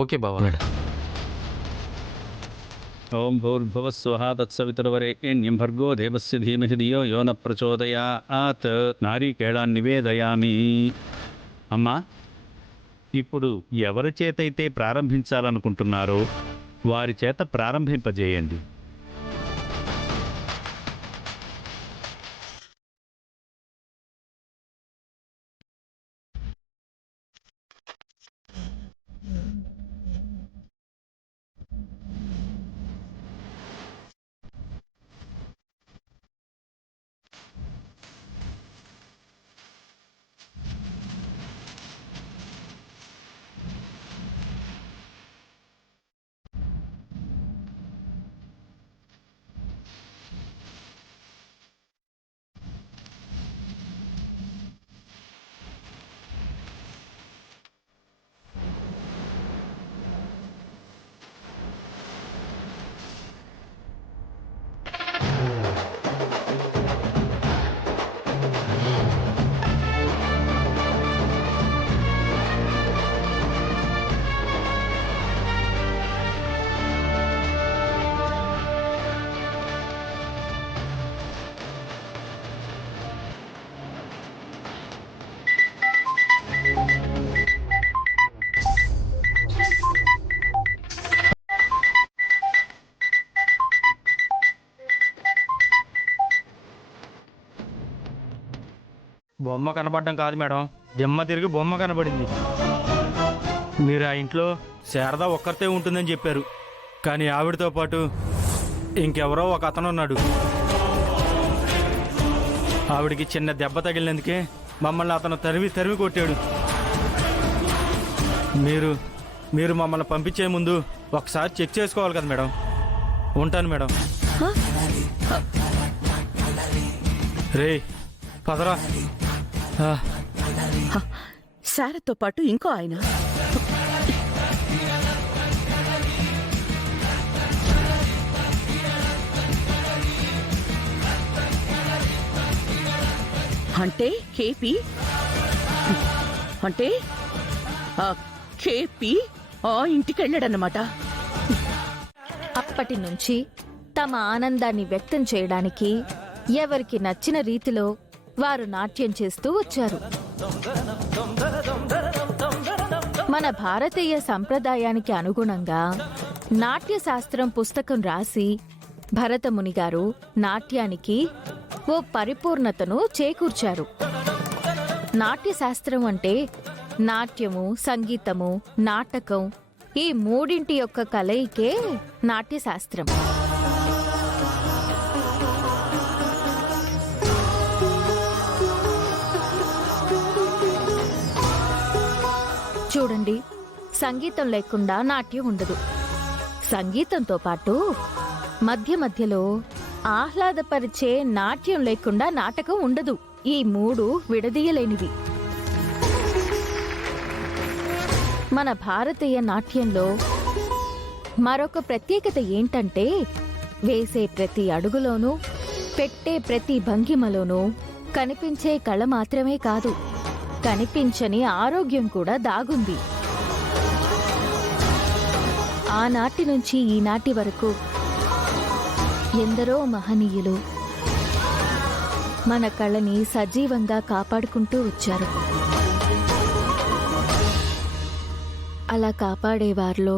Okay బావా. ఓం భూర్భువః స్వహ తత్సవితుర్వరేణ్యం భర్గో దేవస్య ధీమహి ధియో యో న ప్రచోదయాత్. నారీకేళాన్ని నివేదయామి. అమ్మా, ఇప్పుడు ఎవరి చేతైతే ప్రారంభించాలనుకుంటున్నారో వారి చేత ప్రారంభింపజేయండి. బొమ్మ కనబడడం కాదు మేడం, దిమ్మ తిరిగి బొమ్మ కనబడింది. మీరు ఆ ఇంట్లో శారద ఒక్కరితే ఉంటుందని చెప్పారు, కానీ ఆవిడతో పాటు ఇంకెవరో ఒక అతను ఉన్నాడు. ఆవిడికి చిన్న దెబ్బ తగిలినందుకే మమ్మల్ని అతను తరిమి కొట్టాడు. మీరు మమ్మల్ని పంపించే ముందు ఒకసారి చెక్ చేసుకోవాలి కదా మేడం. ఉంటాను మేడం. రే పదరా. శారదతో పాటు ఇంకో ఆయన. అంటే కేపీ అంటే కేపీ ఆ ఇంటికెళ్ళాడన్నమాట. అప్పటి నుంచి తమ ఆనందాన్ని వ్యక్తం చేయడానికి ఎవరికి నచ్చిన రీతిలో వారు నాట్యం చేస్తూ వచ్చారు. మన భారతీయ సంప్రదాయానికి అనుగుణంగా నాట్య శాస్త్రం పుస్తకం రాసి భరతముని గారు నాట్యానికి ఓ పరిపూర్ణతను చేకూర్చారు. నాట్య శాస్త్రం అంటే నాట్యము, సంగీతము, నాటకం ఈ మూడింటి యొక్క కలయికే నాట్య శాస్త్రం. చూడండి, సంగీతం లేకుండా నాట్యం ఉండదు. సంగీతంతో పాటు మధ్య మధ్యలో ఆహ్లాదపరిచే నాట్యం లేకుండా నాటకం ఉండదు. ఈ మూడు విడదీయలేనివి. మన భారతీయ నాట్యంలో మరొక ప్రత్యేకత ఏంటంటే వేసే ప్రతి అడుగులోనూ, పెట్టే ప్రతి భంగిమలోనూ కనిపించే కళ మాత్రమే కాదు, కనిపించని ఆరోగ్యం కూడా దాగుంది. ఆనాటి నుంచి ఈనాటి వరకు ఎందరో మహనీయులు మన కళని సజీవంగా కాపాడుకుంటూ వచ్చారు. అలా కాపాడేవారిలో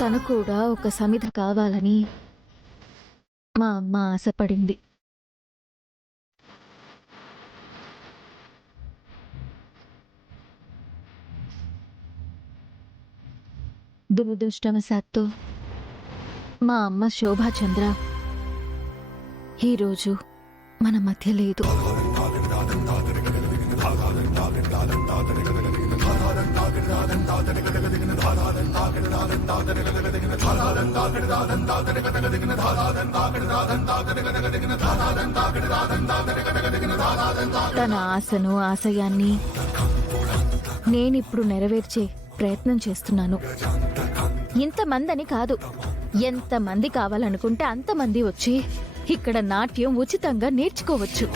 తను కూడా ఒక సమిధ కావాలని మా అమ్మ ఆశపడింది. దురదృష్టవశాత్తు మా అమ్మ శోభాచంద్ర ఈరోజు మన మధ్య లేదు. తన ఆశను, ఆశయాన్ని నేనిప్పుడు నెరవేర్చే ప్రయత్నం చేస్తున్నాను. ఇంతమందని కాదు, ఎంతమంది కావాలనుకుంటే అంతమంది వచ్చి ఇక్కడ నాట్యం ఉచితంగా నేర్చుకోవచ్చు.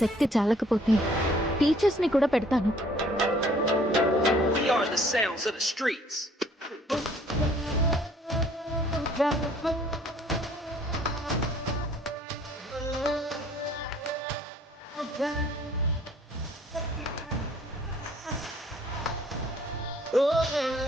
శక్తి చాలకపోతే టీచర్స్ని కూడా పెడతాను. We are the sounds of the streets. Oh,